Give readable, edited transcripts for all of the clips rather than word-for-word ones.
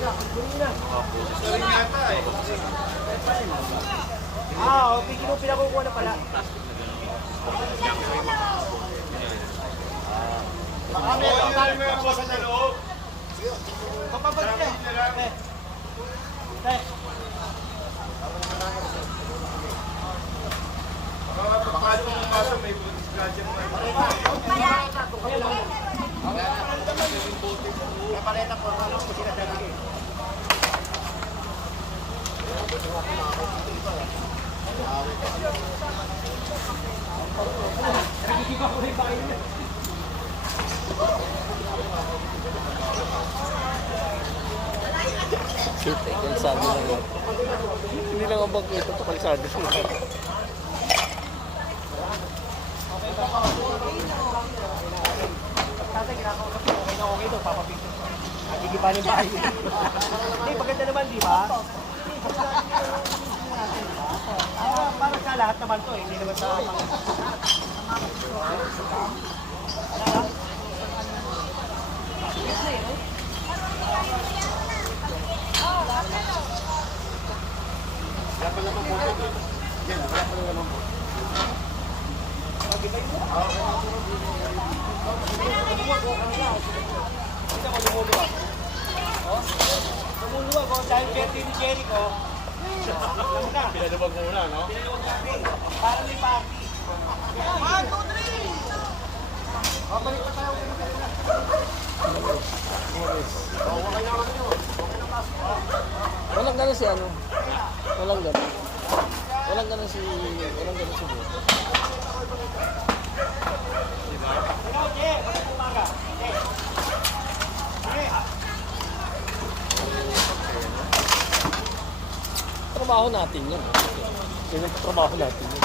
Okay, pinakukuha na pala. Kapabag niya. Baka yung kaso may gadget na. Kapareta po, ano po sila dali. Shit, kalsado lang yan. Hindi lang ang bangkito ito, kalsado sila. Tatay, kinakausap ko, okay na okay ito, papapicture. Nagigibanin ba kayo? Hindi, maganda naman, di ba? Para sa lahat naman to, hindi naman sa lumuluwag ko dahil birthday ni Jericho. Pinalubag muna, no? Para may party. 1, 2, 3! Balik pa tayo. Walang gano'n si ano? Walang gano'n. Walang gano'n si... Walang gano'n si Bo. Diba? Ano, Je? Bakit umaga? Je? Trabaho natin yun. Yun ang trabaho natin yun.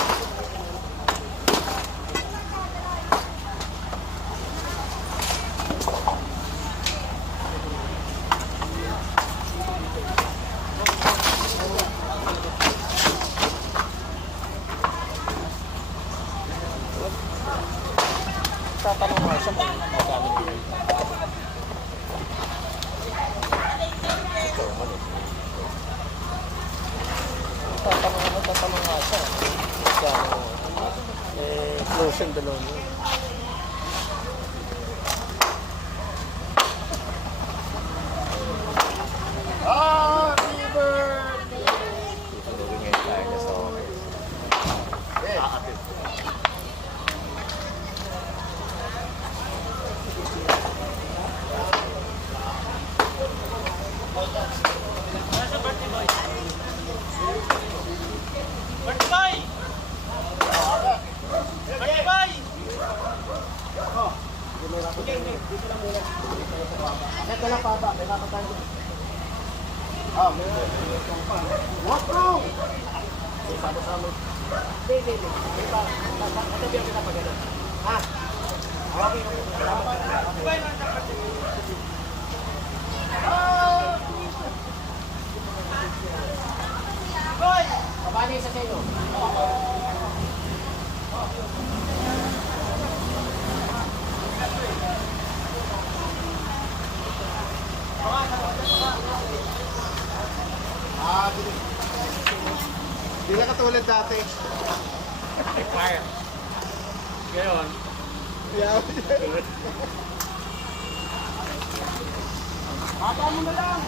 Tatanong nga siya kung magkano yun. Tatanong nga siya. Magkano, close yung dalawang yun. Happy birthday! Tutulogin ngayon tayo sa office. Ito lang pa ba? May kakatayin ko. What's wrong? Hindi. Katabihan kita pa gano'n. Ha? Okay. Kabali sa sa'yo. Hindi na katulad dati. Fire. Ngayon. Papa mo na lang.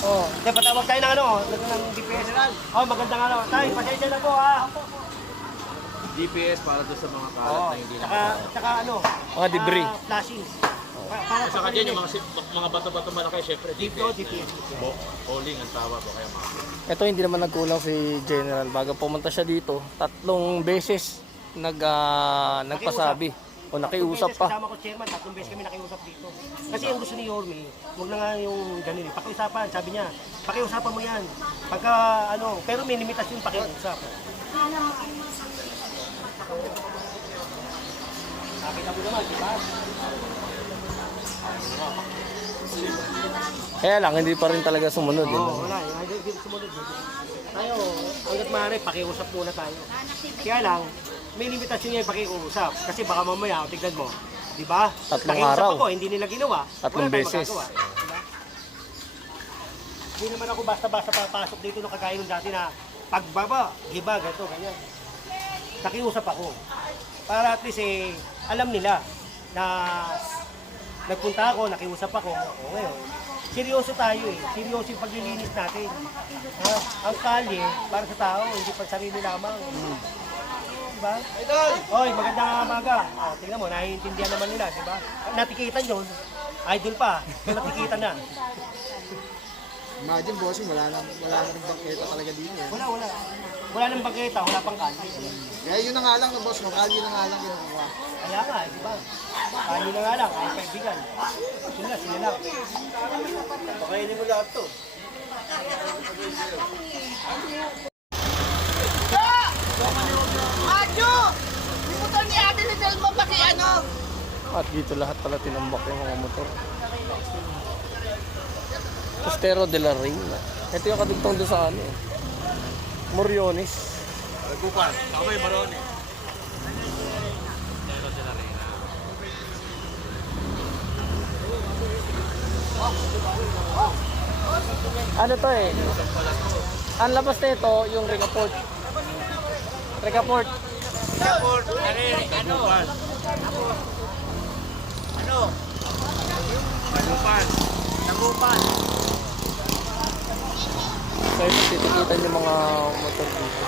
Oh, patawag tayo ng ng DPS. Oh, magandang Tay, pasensya na po ha. GPS para doon sa mga kalat na hindi Tsaka Mga debris. Flashing. Saka dyan yung mga bato-bato malaki, syempre DPO, GPS. DPS. Bowling ang tawag o kaya mga. Ito hindi naman nagkulang si General. Bago pumunta siya dito, 3 beses nagpasabi. O nakiusap pa. Kasama ko chairman, 3 beses kami nakiusap dito. Kasi ang gusto ni Yorme, huwag na nga yung ganun eh. Pakiusapan, sabi niya. Pakiusapan mo yan. Pagka pero may limitasyon pakiusap. Kita mo naman, di ba? Kaya lang, hindi pa rin talaga sumunod. Oo, Yun. wala. Hindi sumunod dito. Tayo, hanggat maaari, pakiusap muna tayo. Kaya lang, may limitasyon niya yung pakiusap. Kasi baka mamaya, tignan mo. Di ba? Tatlong Nakiusap araw. ako, hindi nila ginawa. Tatlong Wala tayong beses. magagawa. Diba? Hindi naman ako basta-basta papasok dito nung kagaya nung dati na pagbaba, giba, ganito, ganyan. Nakiusap ako. Para at least alam nila na nagpunta ako, nakiusap ako. O ngayon, seryoso tayo Seryoso yung paglilinis natin. Ha? Ang kalye, para sa tao, hindi pa sarili lamang. Diba? Oy, magandang umaga. O, tingnan mo, naiintindihan naman nila, diba? Natikitan yun. Idol pa. Natikitan na. Imagine, bossing, wala na rin bangketa talaga din yan. Wala. Wala nang bangketa, wala pang kalye. Kaya yun na nga lang, no, boss, no? Kalye na nga lang ginagawa. Kaya nga, diba? Kalye na nga lang, kahit kaibigan. Sila lang. Pakainin mo lahat to. Adyo! Yung motor ni Ate Lidl mo ano? At dito lahat pala tinambak yung mga motor. Estero de la Reina. Ito yung kadugtong doon sa ano eh. Moriones. Kupan. Ako may Barone. Ano to eh? Ang labas na ito, yung Recaport. Recaport. Kupan. So ito, titikitan yung mga motor dito.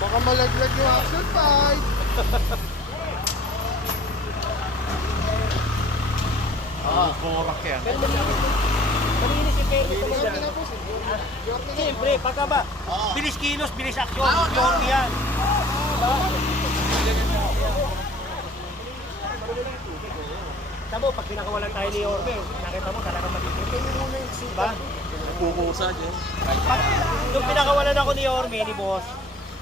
Baka malaglag yung action fight. Kumorak yan. Malinis yung pera ito mo. Siyempre, pagka ba? Bilis kilos, bilis aksyon. Yorme yan. Tamo, pag pinakawalan tayo ni Yorme, nakita mo talaga malinis. Diba? Kukusa dyan. Nung pinakawalan ako ni Yorme, ni boss,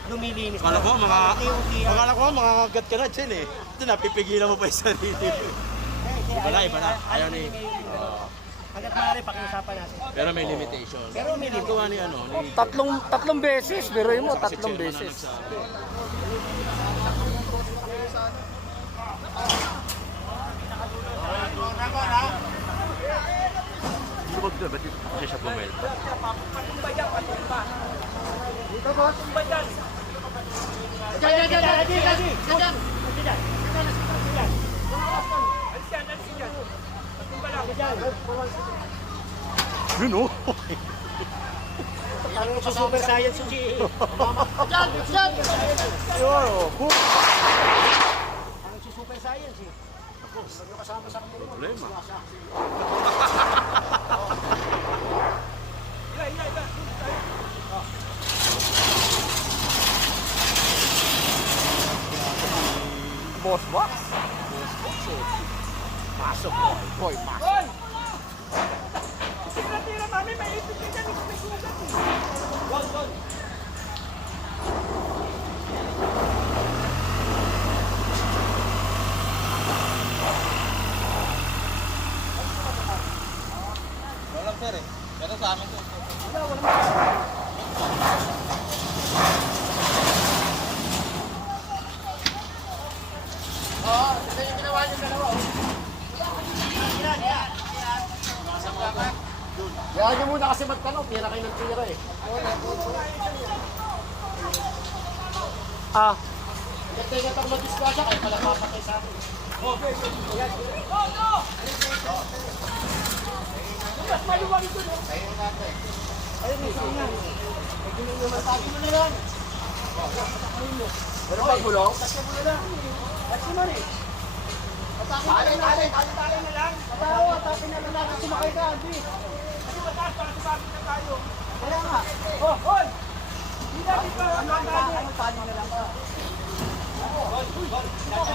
lumilinis. Akala ko mga... Unti-unti yan. Akala ko mga agat ka na dyan eh. Ito napipigilan mo pa yung sarili. Iba na. Ayaw ni... Hanggat maaari, pakiusapan natin. Pero may limitation. Pero may limit. Gawa ni ano, ni... Tatlong beses, pero mo, Kasi tatlong chairman na beses. nagsabi. Hindi ko ba ba't siya pumelta? Yun o! Parang sa super science si Diyan! Parang si super science eh. Problema. Boss box. Pasok, boy. Pasok. Walang sir eh. Pero sa amin to. Kaya nyo muna kasi magtanong, tira kayo ng tira eh. Ah, Teka pag mag-disgrasya kayo, pala papatay sa akin. Pero pag gulong, kasi mo na lang. Kasi mo rin. Talay na lang. Patawa, tapin na lang natin sumakay ka, Andy. Kasi mataas para sumakit na tayo. Kaya nga.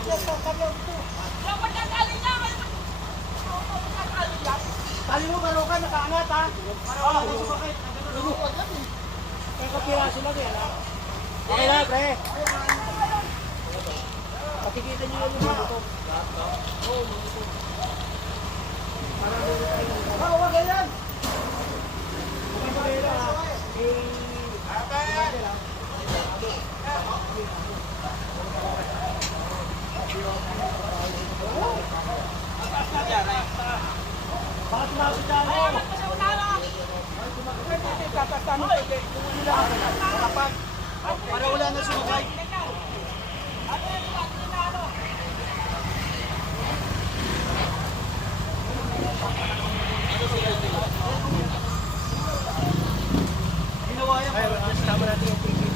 Tali mo, barukan, nakaangat ha. Oo, sumakit. Kaya kapiraso lang yan ha. Okay na, pre. Pakikita niyo yung mga ito. Oo, wag yan. Okay lang ha. Baka tumapit na ako. Para wala na sumakay. Ginawa yan. Ay, tama natin yung PPP.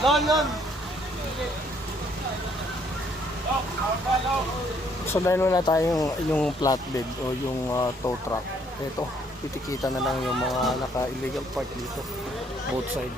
Lon! So dahil wala tayong yung flatbed o yung tow truck, ito, titikita na lang yung mga naka-illegal park dito, both side.